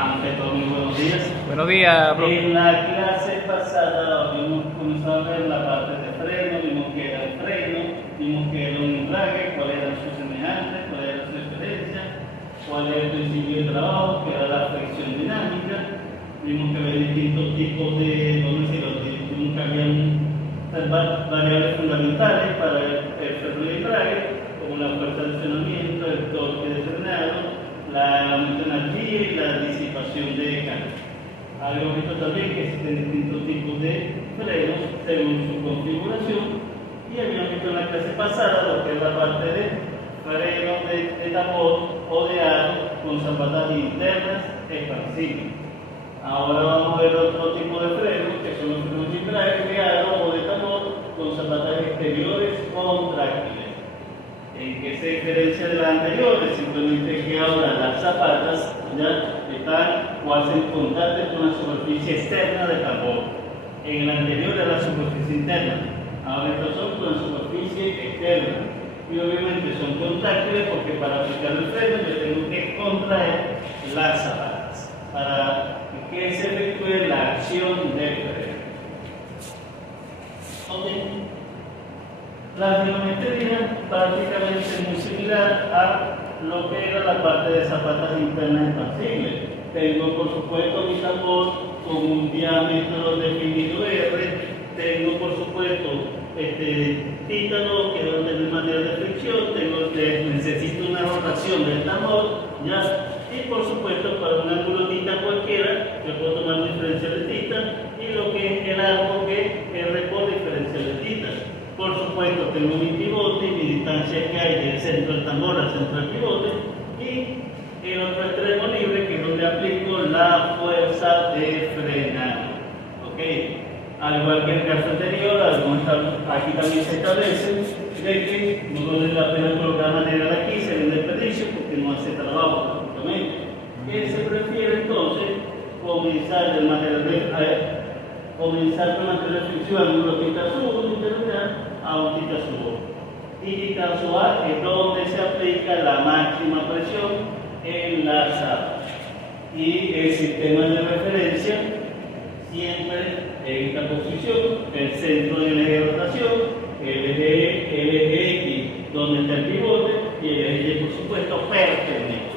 Ante todo, muy buenos días. Buenos días, profe. En la clase pasada habíamos comenzado a ver la parte de freno, vimos que era el freno, vimos que era un embrague, cuál era su semejante, cuál era su diferencia, cuál era el principio de trabajo, que era la fricción dinámica. Vimos que había distintos tipos de, vamos a decir, vimos que había variables fundamentales para el freno y el embrague, como la fuerza de accionamiento, el torque de frenado, la aumento de energía y la disipación de carga. Habíamos visto también que existen distintos tipos de frenos según su configuración y habíamos visto en la clase pasada lo que es la parte de freno de tambor o de aro con zapatas internas expansivas. Ahora vamos a ver otro tipo de frenos que son los frenos de embrague de aro o de tambor con zapatas exteriores contráctiles. ¿En qué se diferencia de las anteriores? Simplemente que ahora las zapatas ya están o hacen contacto con la superficie externa del tambor. En el anterior era la superficie interna, ahora estos son con la superficie externa. Y obviamente son contráctiles porque para aplicar el freno yo tengo que contraer las zapatas para que se efectúe la acción del freno. ¿Okay? La geometría prácticamente es muy similar a lo que era la parte de zapatas internas expansibles. Tengo por supuesto mi tambor con un diámetro definido R, tengo por supuesto títano que es donde el material de fricción, necesito una rotación del tambor, ¿ya? Y por supuesto para un ángulo tita cualquiera, yo puedo tomar un diferencial de tita y lo que es el arco que es R por diferencial de tita. Por supuesto, tengo mi pivote y mi distancia que hay del centro del tambor al centro del pivote y el otro extremo libre que es donde aplico la fuerza de frenado. ¿Okay? Al igual que en el caso anterior, aquí también se establece de que no vale la pena colocar material aquí, sería un desperdicio porque no hace trabajo prácticamente. ¿Qué se prefiere entonces? Comenzar con material de fricción en un tita sub, un intermedio a un tita sub. Y tita sub A es donde se aplica la máxima presión en la zapatas. Y el sistema de referencia siempre en esta posición, el centro del eje de rotación, el eje X donde está el pivote y el eje Y por supuesto perpendicular.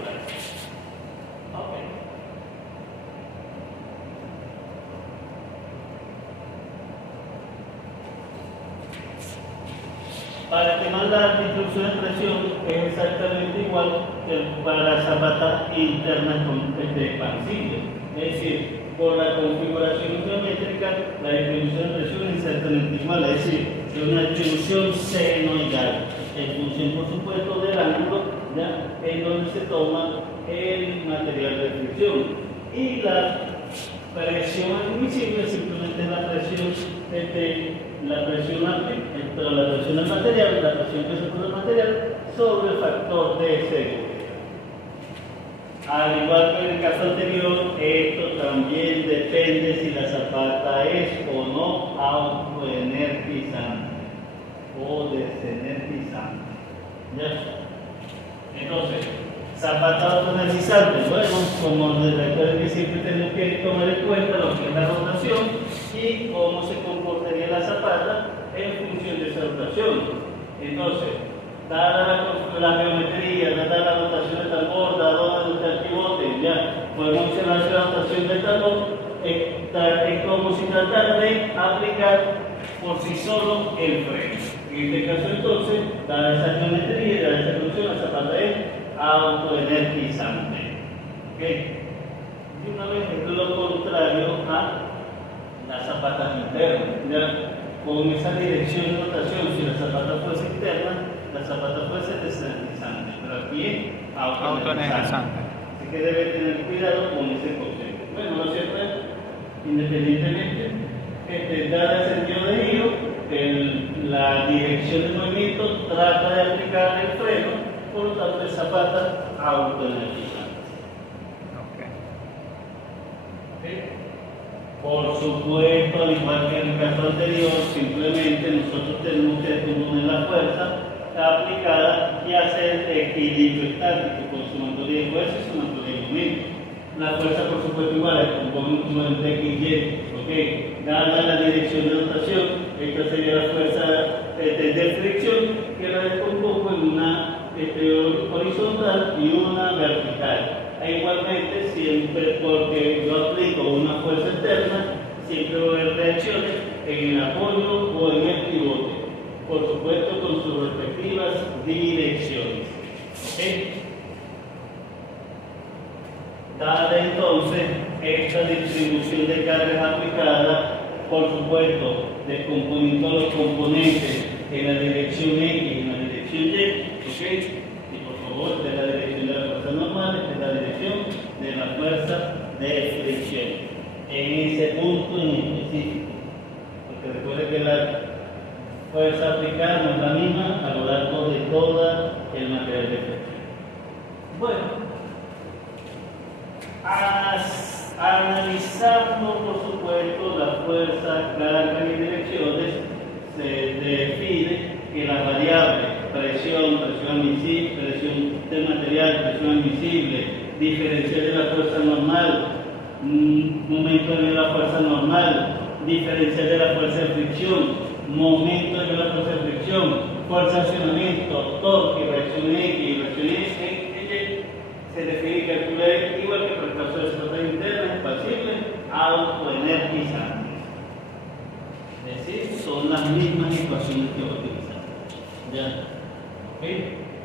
Para quemar la distribución de presión es exactamente igual que para las zapatas internas expansibles. Es decir, por la configuración geométrica, la distribución de presión es exactamente igual. Es decir, es una distribución senoidal, en función, por supuesto, del ángulo, ¿ya? En donde se toma el material de fricción. Y la presión admisible simplemente es la presión la presión del material, la presión que se pone el material sobre el factor de seguridad. Al igual que en el caso anterior, esto también depende si la zapata es o no autoenergizante o desenergizante. ¿Ya? Entonces, zapata autoenergizante, bueno, como recuerden que siempre tenemos que tomar en cuenta lo que es la rotación y cómo se comportaría la zapata en función de esa rotación. Entonces, dada la geometría, dada la rotación del tambor, dado el pivote, ya podemos observar que la rotación del tambor es como si tratara de aplicar por sí solo el freno. En este caso entonces, dada esa geometría, dada esa función, la zapata es autoenergizante. ¿Okay? Y una vez es lo contrario a las zapatas internas. ¿Ya? Con esa dirección de rotación, si la zapata fuese interna, la zapata fuese desenergizante, pero aquí es autoenergizante. Así que debe tener cuidado con ese concepto. Bueno, lo cierto es, independientemente, dada el sentido de giro, la dirección de movimiento trata de aplicar el freno, por lo tanto es zapata autoenergizante. ¿Okay? Por supuesto, al igual que en el caso anterior, simplemente nosotros tenemos que poner la fuerza aplicada y hacer equilibrio estático con sumatoria de fuerza y sumatoria de momento. La fuerza, por supuesto, igual es como en X y Y, ¿ok? Dada la dirección de rotación, esta sería la fuerza de fricción, que la descompongo en una horizontal y una vertical. E igualmente, siempre porque yo aplico una fuerza externa, siempre va a haber reacciones en el apoyo o en el pivote, por supuesto con sus respectivas direcciones. ¿Ok? Dada entonces esta distribución de cargas aplicadas, por supuesto, descomponiendo los componentes en la dirección X y en la dirección Y, ¿ok? Y por favor, esta es la dirección de la fuerza normal, esta es la dirección de la fuerza de fricción. En ese punto en específico, porque recuerde que la fuerza aplicada no es la misma a lo largo de todo el material de fricción. Bueno. Analizando, por supuesto, las fuerzas, cargas y direcciones, se define que las variables presión admisible, presión del material, presión admisible, diferencial de la fuerza normal, momento de la fuerza normal, diferencial de la fuerza de fricción, momento de la fuerza de fricción, fuerza de accionamiento, torque, reacción X y reacción Y, se define y calcula igual que para el caso de estrategia interna, expansible, autoenergizantes. Es decir, son las mismas ecuaciones que utilizamos. ¿Ya? ¿Ok?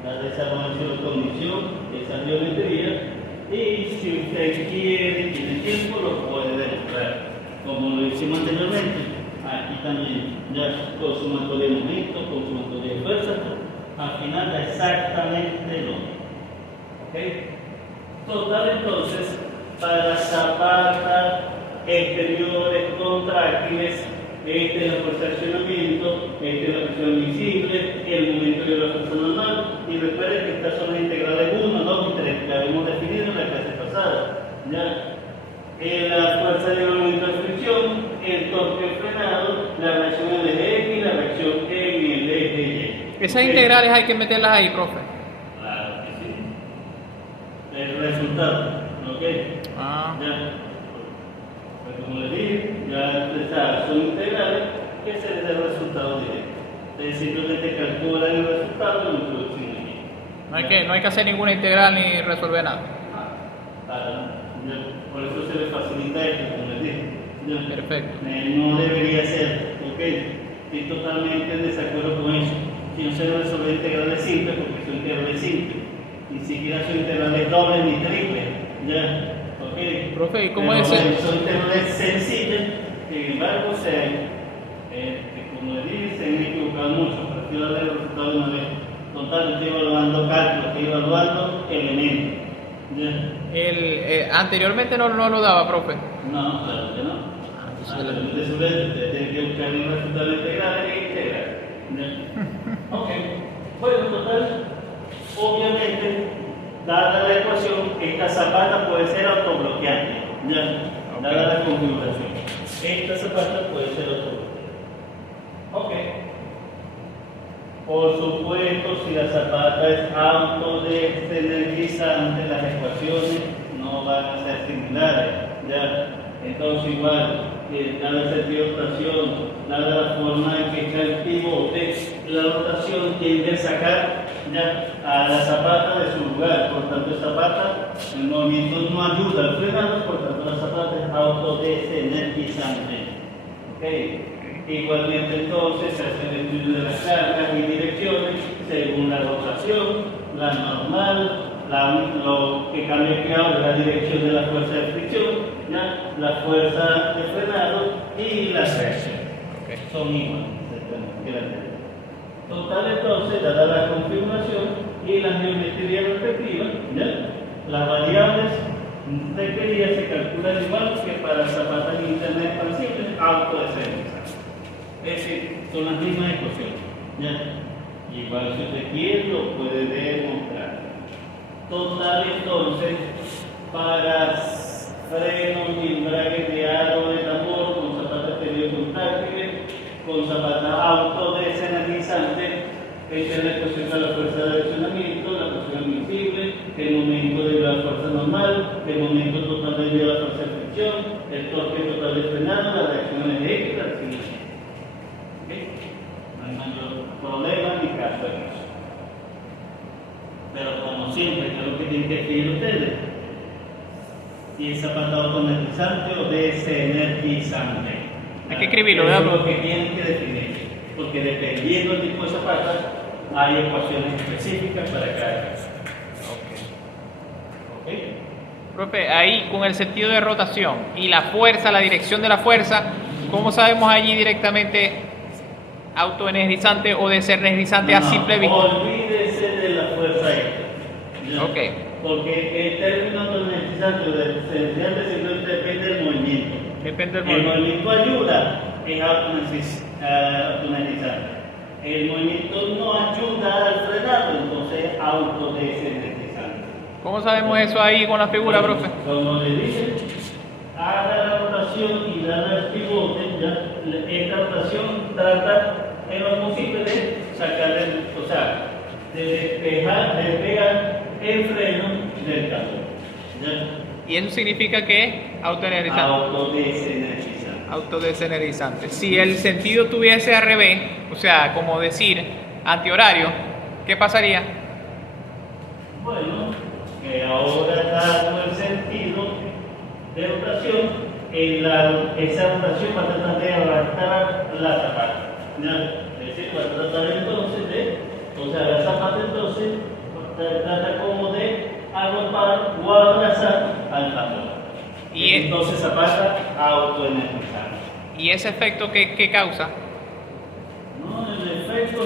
La desarrollación de condición, esa geometría, y si usted quiere, tiene tiempo, lo puede demostrar. Como lo hicimos anteriormente, aquí también, ya con sumatoria de momento, con sumatoria de fuerza, al final da exactamente lo mismo. ¿Ok? Total, entonces, para zapatas exteriores contráctiles, este es la fuerza de accionamiento, este es la presión admisible, el momento de la fuerza normal, y recuerden que estas son las integrales 1, 2 y 3, que habíamos definido en la clase pasada. ¿Ya? La fuerza de momento de fricción, el torque frenado, la reacción en el eje X y la reacción en el eje Y. Esas integrales hay que meterlas ahí, profe. El resultado, ¿ok? Ya, pues como les dije, ya son integrales que se les da el resultado directo. Ustedes simplemente calculan el resultado y lo introducen aquí. No hay que hacer ninguna integral ni resolver nada. Por eso se les facilita esto, como les dije. Ya. Perfecto. No debería ser, ¿ok? Estoy totalmente en desacuerdo con eso. Si no se resuelve integrales simples, porque son integrales simples. Ni siquiera son integrales dobles ni triples, ¿ya? ¿Ok? Profe, ¿y cómo es Son eso? integrales sencillas, sin embargo, como les dije, se han equivocado mucho. Prefiero darle el resultado de una vez. Total, estoy evaluando cálculos, estoy evaluando elementos, ¿ya? Anteriormente no lo daba, profe. No, claro que no. Anteriormente ustedes tienen que buscar un resultado integral e integral, ¿ya? Ok, bueno, total. Obviamente, dada la ecuación, esta zapata puede ser autobloqueante, ¿ya? Dada la configuración. Esta zapata puede ser autobloqueante. Ok. Por supuesto, si la zapata es autodesenergizante, las ecuaciones no van a ser similares, ¿ya? Entonces, igual, dada el sentido de rotación, dada la forma en que está el pivote, la rotación tiende a sacar ya a la zapata de su lugar. Por tanto, la zapata, el movimiento no ayuda al frenado, por tanto, la zapata es autodesenergizante. ¿Okay? Igualmente, entonces, se hace el estudio de las cargas y direcciones según la rotación, la normal, lo que cambia que ahora la dirección de la fuerza de fricción, ¿ya? La fuerza de frenado y la reacción. Son iguales. Total, entonces, dada la configuración y la geometría respectiva, ¿ya? Las variables requeridas se calculan igual que para zapatas internas expansibles autodesenergizantes. Es decir, son las mismas ecuaciones, ¿ya? Igual si usted quiere lo puede demostrar. Total, entonces, para frenos y embragues de aro de tambor con zapatas exterior contráctiles, con zapatas autodesenergizantes, esta es la ecuación de la fuerza de accionamiento, la presión admisible, el momento de la fuerza normal, el momento total de la fuerza de fricción, el torque total de frenado, la reacción eléctrica, la reacción eléctrica. ¿Okay? No hay mayor problema ni caso en eso. Pero como siempre, ¿qué es lo que tienen que escribir ustedes? Si es zapato automatizante o desenergizante. Hay que escribirlo, Eso ¿verdad? es lo que tienen que definir. Porque dependiendo del tipo de zapato, hay ecuaciones específicas para cada caso. ¿Ok? Profe, ahí con el sentido de rotación y la fuerza, la dirección de la fuerza, ¿cómo sabemos allí directamente autoenergizante o desenergizante a simple vista? Olvídese de la fuerza extra. ¿Ya? Ok. Porque el término autoenergizante o desenergizante simplemente depende del movimiento. Depende del El movimiento. movimiento ayuda, es autoenergizante. El movimiento no ayuda al frenado, entonces es autodesenergizante. ¿Cómo sabemos eso ahí con la figura, Bueno, profe? como le dije, haga la rotación y dale el pivote. Ya, esta rotación trata en lo posible de sacar de despegar el freno del cambio. ¿Ya? Y eso significa que es autoenergizante. Autodesenergizante. Autodesenergizante. Si el sentido tuviese al revés, o sea, como decir antihorario, ¿qué pasaría? Bueno, ahora dado el sentido de rotación, esa rotación va a tratar de arrastrar la zapata. ¿Ya? Es decir, va a tratar entonces la zapata entonces trata como de agrupar o abrazar al tambor. Y entonces zapata autoenergizante. ¿Y ese efecto qué causa? No, el efecto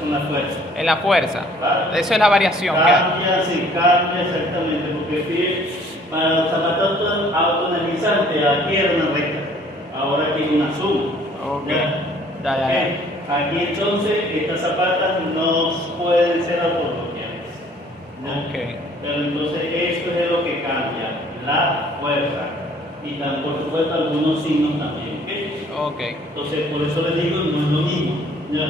con la fuerza. En la fuerza. Claro. Eso es la variación. Cambia exactamente, porque fíjate, para el zapato autoenergizante a pierna recta, ahora tiene una suma. Ok. ¿Ya? Ya. Aquí entonces estas zapatas no pueden ser autobloqueadas. Ok. Pero entonces esto es lo que cambia, la fuerza. Y por supuesto algunos signos también. Ok. Entonces por eso les digo, no es lo mismo. ¿Ya?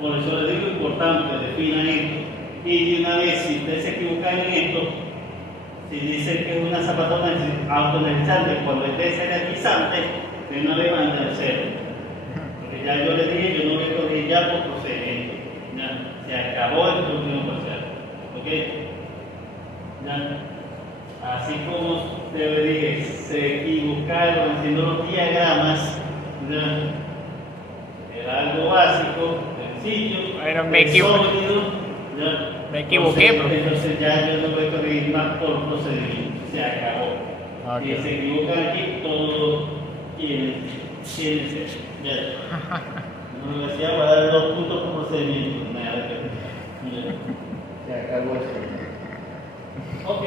Por eso les digo, importante, definan esto. Y de una vez, si ustedes se equivocan en esto, si dicen que es una zapata autoenergizante cuando es desenergizante, de una vez van a cero. Porque ya yo les dije, yo no voy a corregir ya por procedimiento. ¿Ya? Se acabó el último parcial. ¿Ok? ¿Ya? Así como te dije, se equivocaron haciendo los diagramas. ¿Ya? Era algo básico, sencillo, Bueno, sólido. ¿Ya? Me equivoqué, profe. Entonces ya yo no voy a corregir más por procedimiento. Se acabó. Ok. Si se equivocan aquí, todo tiene ser. Ya. La universidad va a dar 2 puntos por procedimiento. Nada que ya. Se acabó eso. Ok.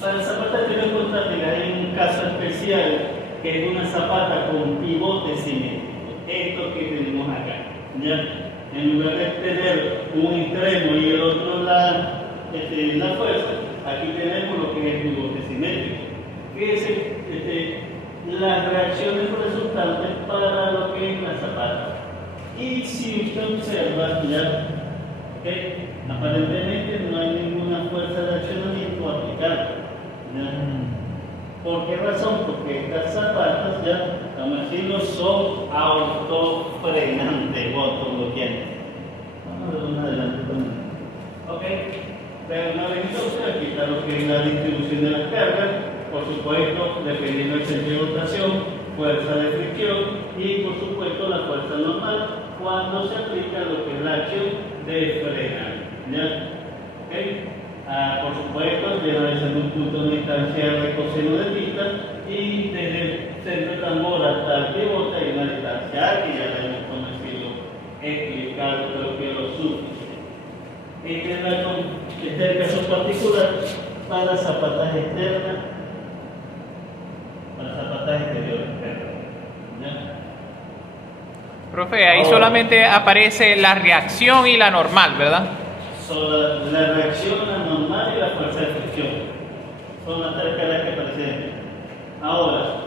Para zapatas quiero contarles que hay un caso especial que es una zapata con pivote simétrico. Esto que tenemos acá. ¿Ya? En lugar de tener un extremo y el otro la fuerza, aquí tenemos lo que es el pivote simétrico, que es las reacciones resultantes para lo que es la zapata. Y si usted observa, ya, aparentemente no hay ninguna fuerza de accionamiento aplicada. ¿Ya? ¿Por qué razón? Porque estas zapatas, ya, vamos a decirlo, son autofrenantes o autobloqueantes. Vamos a ver una adelante también. Ok, pero una vez entonces, aquí está lo que es la distribución de las cargas, por supuesto, dependiendo del centro de rotación, fuerza de fricción y, por supuesto, la fuerza normal cuando se aplica lo que es la acción de frenar. ¿Ya? ¿Okay? Por supuesto, debe ser un punto de distancia de coseno de pista y desde el centro de tambor hasta el pivote hay una distancia que ya la hemos conocido, explicado, creo que lo suficiente. Este es el caso particular para zapatas externas, para zapatas exteriores. ¿Ya? Profe, ahí Ahora, solamente aparece la reacción y la normal, ¿verdad? la reacción, la normal y la fuerza de fricción. Son las 3 caras que aparecen aquí. Ahora,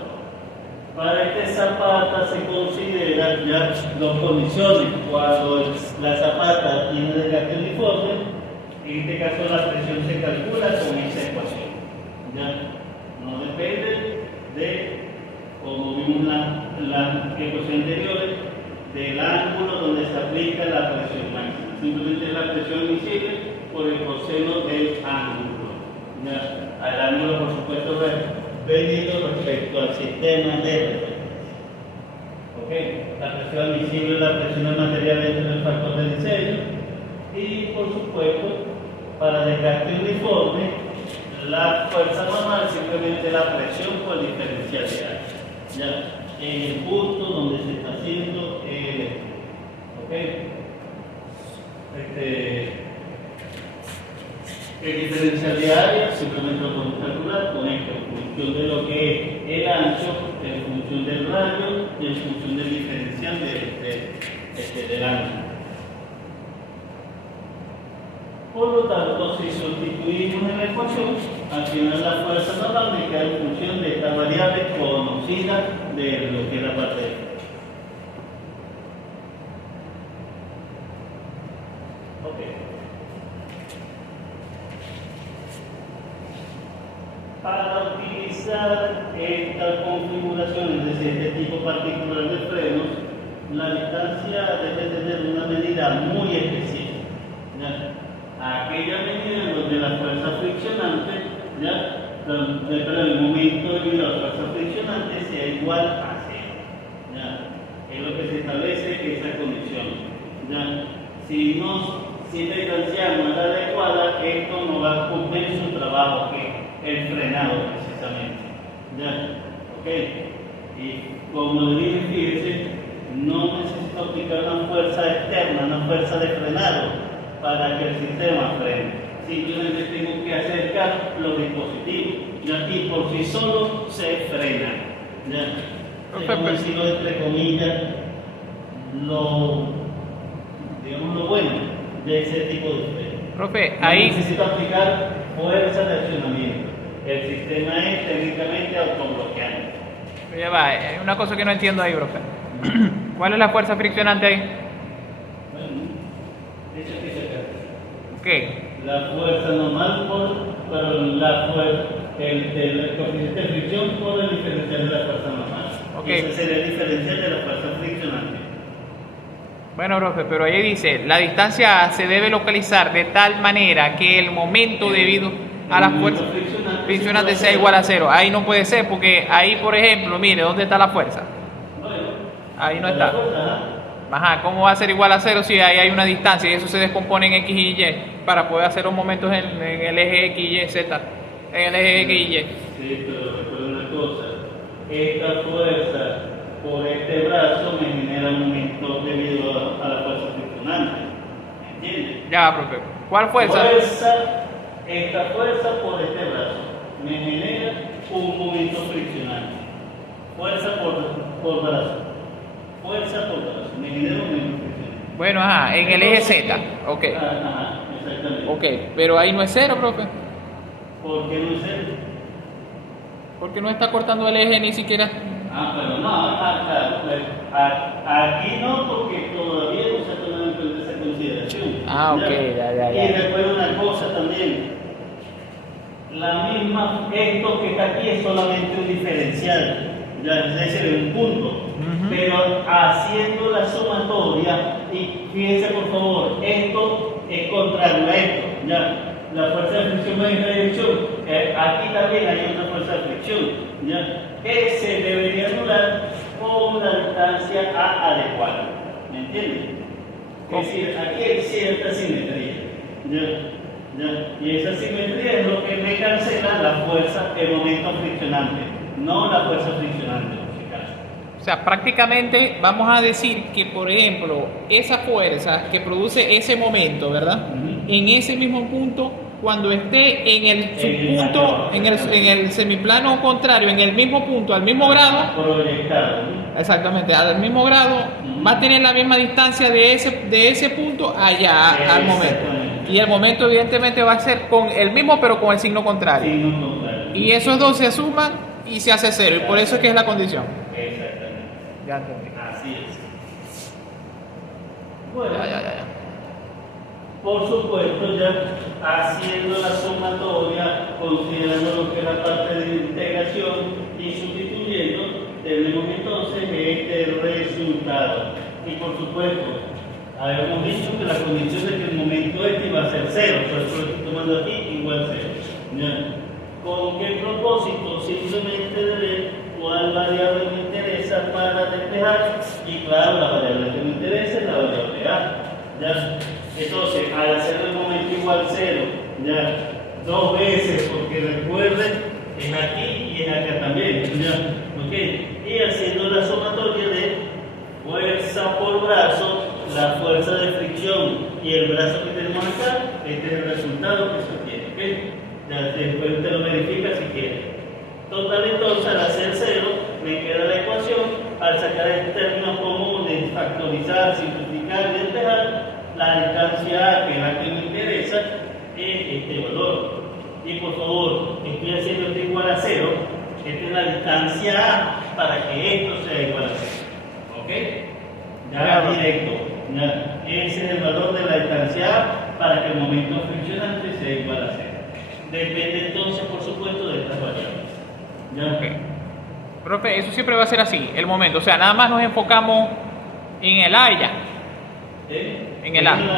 para esta zapata se consideran ya 2 condiciones. Cuando la zapata tiene desgaste uniforme En este caso la presión se calcula con esa ecuación. ¿Ya? No depende de, como vimos las ecuaciones anteriores, del ángulo donde se aplica la presión máxima. Simplemente es la presión visible por el coseno del ángulo. ¿Ya? Al ángulo, por supuesto, venido respecto al sistema de referencia. ¿Ok? La presión visible es la presión del material dentro del factor de diseño. Y, por supuesto, para desgaste uniforme, la fuerza normal simplemente la presión por el diferencial de área. ¿Ya? En el punto donde se está haciendo el esto. ¿Ok? El diferencial de área simplemente lo podemos calcular con esto, en función de lo que es el ancho, en función del radio y en función del diferencial del ancho. Por lo tanto, si sustituimos en la ecuación, al final la fuerza normal me queda en función de esta variable conocida de lo que es la parte de fuerza. Ok. Para utilizar esta configuración, es decir, este tipo particular de frenos, la distancia debe tener una medida muy específica. ¿Ya? Aquella medida en donde la fuerza friccionante, pero el momento debido a la fuerza friccionante sea igual a 0. ¿Ya? Es lo que se establece esa condición. ¿Ya? Si la distancia no es adecuada, esto no va a cumplir su trabajo, que es el frenado precisamente. ¿Ya? ¿Ok? Y como le dije, fíjese, no necesito aplicar una fuerza externa, una fuerza de frenado para que el sistema frene. Simplemente tengo que acercar los dispositivos, ¿ya? Y por sí solo se frena. ¿Ya? Es como decirlo entre comillas, lo bueno de ese tipo de freno. Profe, no ahí necesito aplicar fuerza de accionamiento. El sistema es técnicamente autobloqueante. ya va, hay una cosa que no entiendo ahí, profe. ¿Cuál es la fuerza friccionante ahí? ¿Qué? La fuerza normal pero el coeficiente de fricción por el diferencial de la fuerza normal. Ok. Ese sería el diferencial de la fuerza friccionante. Bueno, profe, pero ahí dice, la distancia A se debe localizar de tal manera que el momento debido a la fuerza friccionante sea igual a 0. Ahí no puede ser, porque ahí, por ejemplo, mire, ¿dónde está la fuerza? Bueno, Ahí no está. Ajá, ¿cómo va a ser igual a 0 si ahí hay una distancia y eso se descompone en X y Y para poder hacer los momentos en el eje X, Y, Z, en el eje X y Y? Sí, pero recuerda una cosa, esta fuerza por este brazo me genera un momento debido a la fuerza friccionante, ¿me entiendes? Ya, profe. ¿Cuál fuerza? Esta fuerza por este brazo me genera un momento friccionante. Fuerza por brazo. Fuerza por brazo. Me genera un momento friccionante. Bueno, ajá, en el eje Z. Ok. Ajá, exactamente. Ok, pero ahí no es 0, profe. ¿Por qué no es 0? Porque no está cortando el eje ni siquiera. Pero no, claro. Aquí no, porque todavía no se ha tomado en cuenta esa consideración. Ok, ya. Y recuerda una cosa también. La misma, esto que está aquí es solamente un diferencial, ya, es decir, un punto. Pero haciendo la sumatoria, y fíjense por favor, esto es contrario a esto, ya. La fuerza de fricción va en esta dirección, aquí también hay otra fuerza de fricción, ya, que se debería anular con la distancia A adecuada, ¿me entienden? Es decir, aquí hay cierta simetría, ya, y esa simetría es lo que me cancela la fuerza, el momento friccionante, no la fuerza friccionante. O sea, prácticamente vamos a decir que, por ejemplo, esa fuerza que produce ese momento, ¿verdad? En ese mismo punto, cuando esté en el subpunto, en el semiplano contrario, en el mismo punto, al mismo grado, proyectado. Exactamente, al mismo grado, va a tener la misma distancia de ese punto allá al momento. Y el momento evidentemente va a ser con el mismo, pero con el signo contrario. Y esos dos se suman y se hace 0, y por eso es que es la condición. Exactamente. Ya entendí. Así es. Bueno, ya. Por supuesto, ya haciendo la sumatoria, considerando lo que es la parte de integración y sustituyendo, tenemos entonces este resultado. Y por supuesto, habíamos dicho que la condición de que el momento este iba a ser cero, por eso lo estoy tomando aquí igual cero. ¿Ya? ¿Con qué propósito? Simplemente de ver cuál variable me interesa para despejar, y claro, la variable que me interesa es la variable A. ¿Ya? Entonces, al hacer el momento igual cero, ya dos veces, porque recuerden, es aquí y es acá también, ¿ya? ¿Okay? Y haciendo la sumatoria de fuerza por brazo, la fuerza de fricción y el brazo que tenemos acá, este es el resultado que se obtiene, ¿okay? Ya después usted lo verifica si quiere. Total, entonces, al hacer cero, me queda la ecuación, al sacar el término común, factorizar, simplificar y despejar, la distancia A, que es la que me interesa, es este valor. Y por favor, estoy haciendo esto igual a cero, esta es la distancia A para que esto sea igual a cero. ¿Ok? Ya directo. Ya. Ese es el valor de la distancia A para que el momento friccionante sea igual a cero. Depende entonces, por supuesto, de estas variables. ¿Ya? Okay. Profe, eso siempre va a ser así, el momento. O sea, nada más nos enfocamos en el A y ya. En el A. En la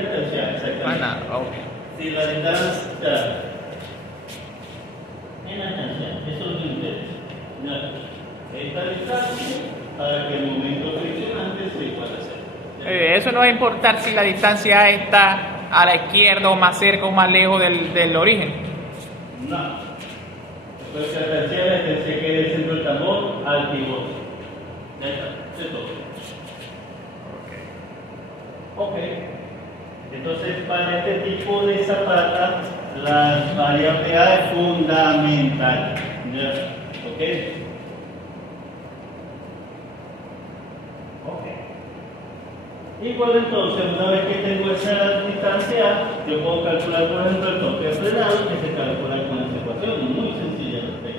distancia, exactamente. Ah, nada, ok. Si la distancia en la distancia, eso es lo que interesa. ¿Ya? Esta distancia para que el momento friccionante sea igual a cero. Eso no va a importar si la distancia A está a la izquierda o más cerca o más lejos del origen. No. Entonces, la distancia es que se quede el centro del tambor al pivote. Ya está, eso es todo. Ok. Entonces, para este tipo de zapata, la variable A es fundamental. ¿Ya? Ok. Ok. Igual entonces, una vez que tengo esa distancia A, yo puedo calcular, por ejemplo, el torque de frenado, que se calcula con esa ecuación, muy sencilla de hacer.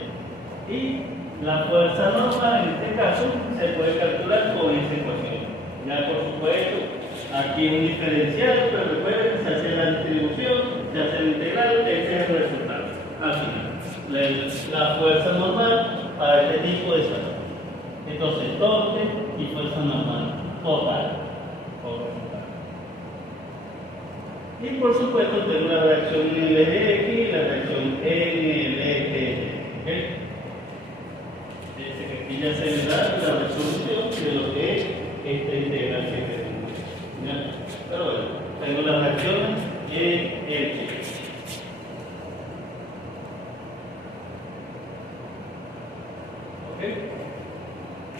Y la fuerza normal, en este caso, se puede calcular con esa ecuación. Ya, por supuesto, aquí un diferencial, pero recuerden que se hace la distribución, se hace el integral, ese es el resultado. Al final, la fuerza normal para este tipo de salto. Entonces, torque y fuerza normal total. Y por supuesto, tengo la reacción en el eje X y la reacción en el eje Y. ¿Okay? Aquí ya se le da la resolución de lo que es esta integral que tenemos. ¿Ya? Pero bueno, tengo las reacciones en el X. ¿Ok?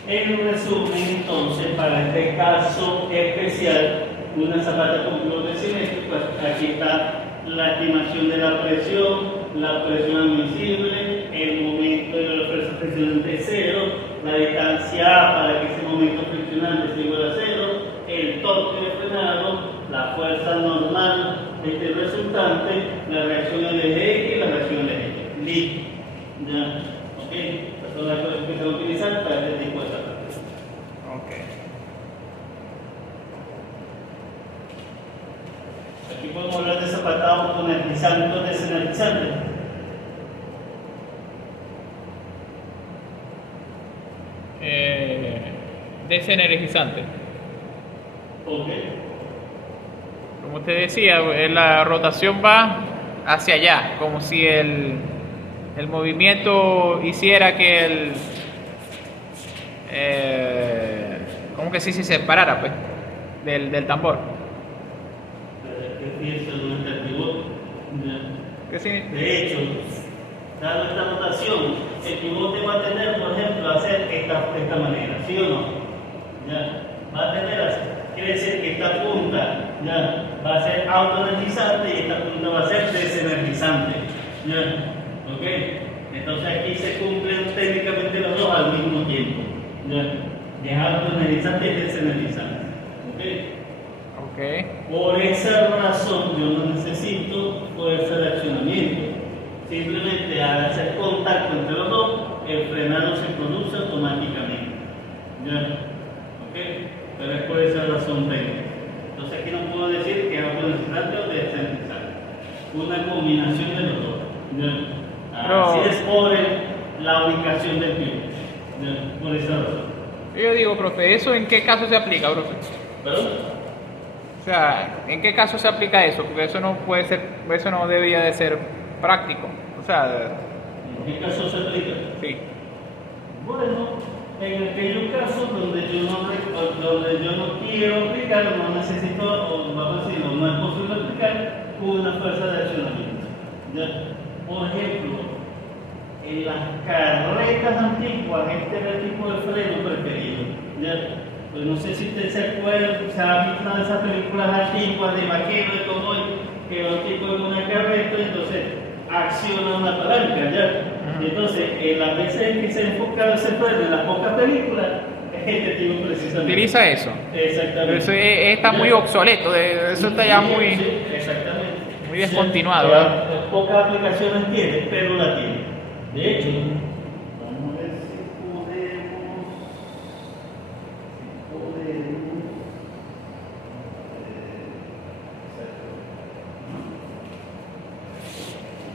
En resumen, entonces, para este caso especial, una zapata con bloque simétrico, aquí está la estimación de la presión admisible, el momento de la fuerza friccionante es cero, la distancia A para que ese momento friccionante sea igual a cero, el torque de frenado, la fuerza normal de este resultante, la reacción del eje X y la reacción del eje Y. Listo. ¿Ya? ¿Ok? Estas son las cosas que se van a utilizar para este tipo de zapatas. Ok. Aquí podemos hablar de zapatado con energizante o desenergizante. Desenergizante. ¿Por qué? Como usted decía, la rotación va hacia allá, como si el movimiento hiciera que como que si se separara pues del tambor. ¿Qué piensa de el pivote? ¿Qué significa? De hecho, dado esta rotación, el pivote va a tener, por ejemplo, hacer esta manera, ¿sí o no? ¿Ya? Va a tener así. Quiere decir que esta punta ya va a ser autoenergizante y esta punta va a ser desenergizante. ¿Ya? ¿Ok? Entonces aquí se cumplen técnicamente los dos al mismo tiempo. ¿Ya? Es autoenergizante y desenergizante. ¿Ok? Ok. Por esa razón yo no necesito fuerza de accionamiento. Simplemente al hacer contacto entre los dos, el frenado se produce automáticamente. ¿Ya? ¿Ok? Pero es por esa razón técnica. Entonces aquí no puedo decir que es autodeslizante o descentralizante. Una combinación de los dos. Pero- Así es por la ubicación del pivot. Por esa razón. Yo digo, profe, ¿eso en qué caso se aplica, profe? ¿Perdón? O sea, ¿en qué caso se aplica eso? Porque eso no puede ser, eso no debería de ser práctico. O sea, ¿En qué caso se aplica? sí. Bueno, en aquellos casos donde yo no quiero aplicar, no necesito, o vamos a decir, no es posible aplicar una fuerza de accionamiento. ¿Ya? Por ejemplo, en las carretas antiguas, este era el tipo de freno preferido. ¿Ya? Pues no sé si usted se acuerda, se ha visto una de esas películas antiguas de vaquero, de cowboy, que va un tipo en una carreta y entonces acciona una palanca, ¿ya? Y entonces, en las veces en que se ha enfocado ese freno en las pocas películas, es este tipo precisamente. Utiliza eso. Pero Exactamente. eso está muy obsoleto, eso está ya Sí, muy... exactamente. muy descontinuado, Sí, ¿verdad? pocas aplicaciones tiene, pero la tiene. De hecho, vamos a ver si podemos.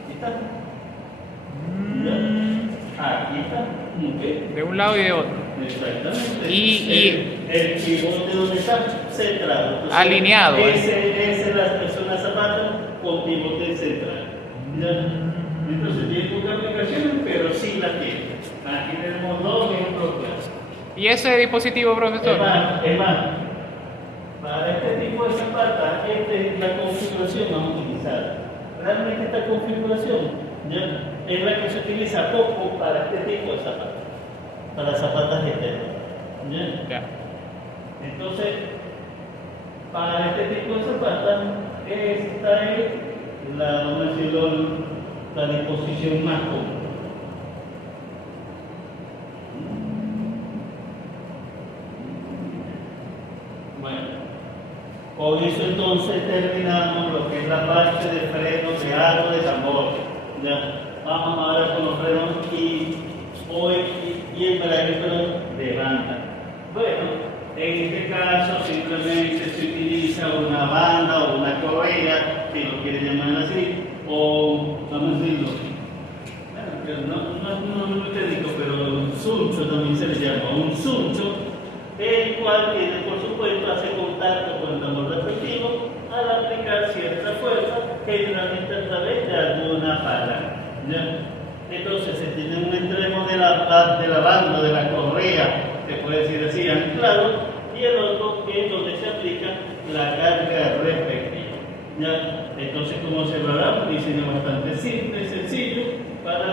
Aquí está. Aquí está. Ok. De un lado y de otro. Exactamente. Y- el pivote donde está centrado. Entonces, Alineado, Esa es la persona zapata con pivote central. ¿Ya? Entonces tiene pocas aplicaciones, pero sí la tiene. Aquí tenemos dos ejemplos claros. ¿Y ese dispositivo, profesor? Es más, para este tipo de zapatas, esta es la configuración más utilizada. Realmente esta configuración, ¿ya?, es la que se utiliza poco para este tipo de zapatos, para zapatas externas. ¿Ya? Ya. Entonces, para este tipo de zapatas, esta es vamos a decirlo, la disposición más cómoda. Bueno, con eso entonces terminamos lo que es la parte de frenos de aro de tambor. Ya, vamos ahora con los frenos y embrague, pero de banda. Bueno, en este caso simplemente se utiliza una banda o una correa, si lo quiere llamar así, o vamos a decirlo, no es muy técnico, pero un suncho también se le llama, un suncho, el cual tiene, por supuesto, hace contacto con el tambor respectivo al aplicar cierta fuerza, generalmente a través de alguna palanca. ¿Ya? Entonces se tiene un extremo de la banda, de la correa, se puede decir así, anclado, y el otro que es donde se aplica la carga respectiva. ¿Ya? Entonces, como se verá, un diseño bastante simple, sencillo, para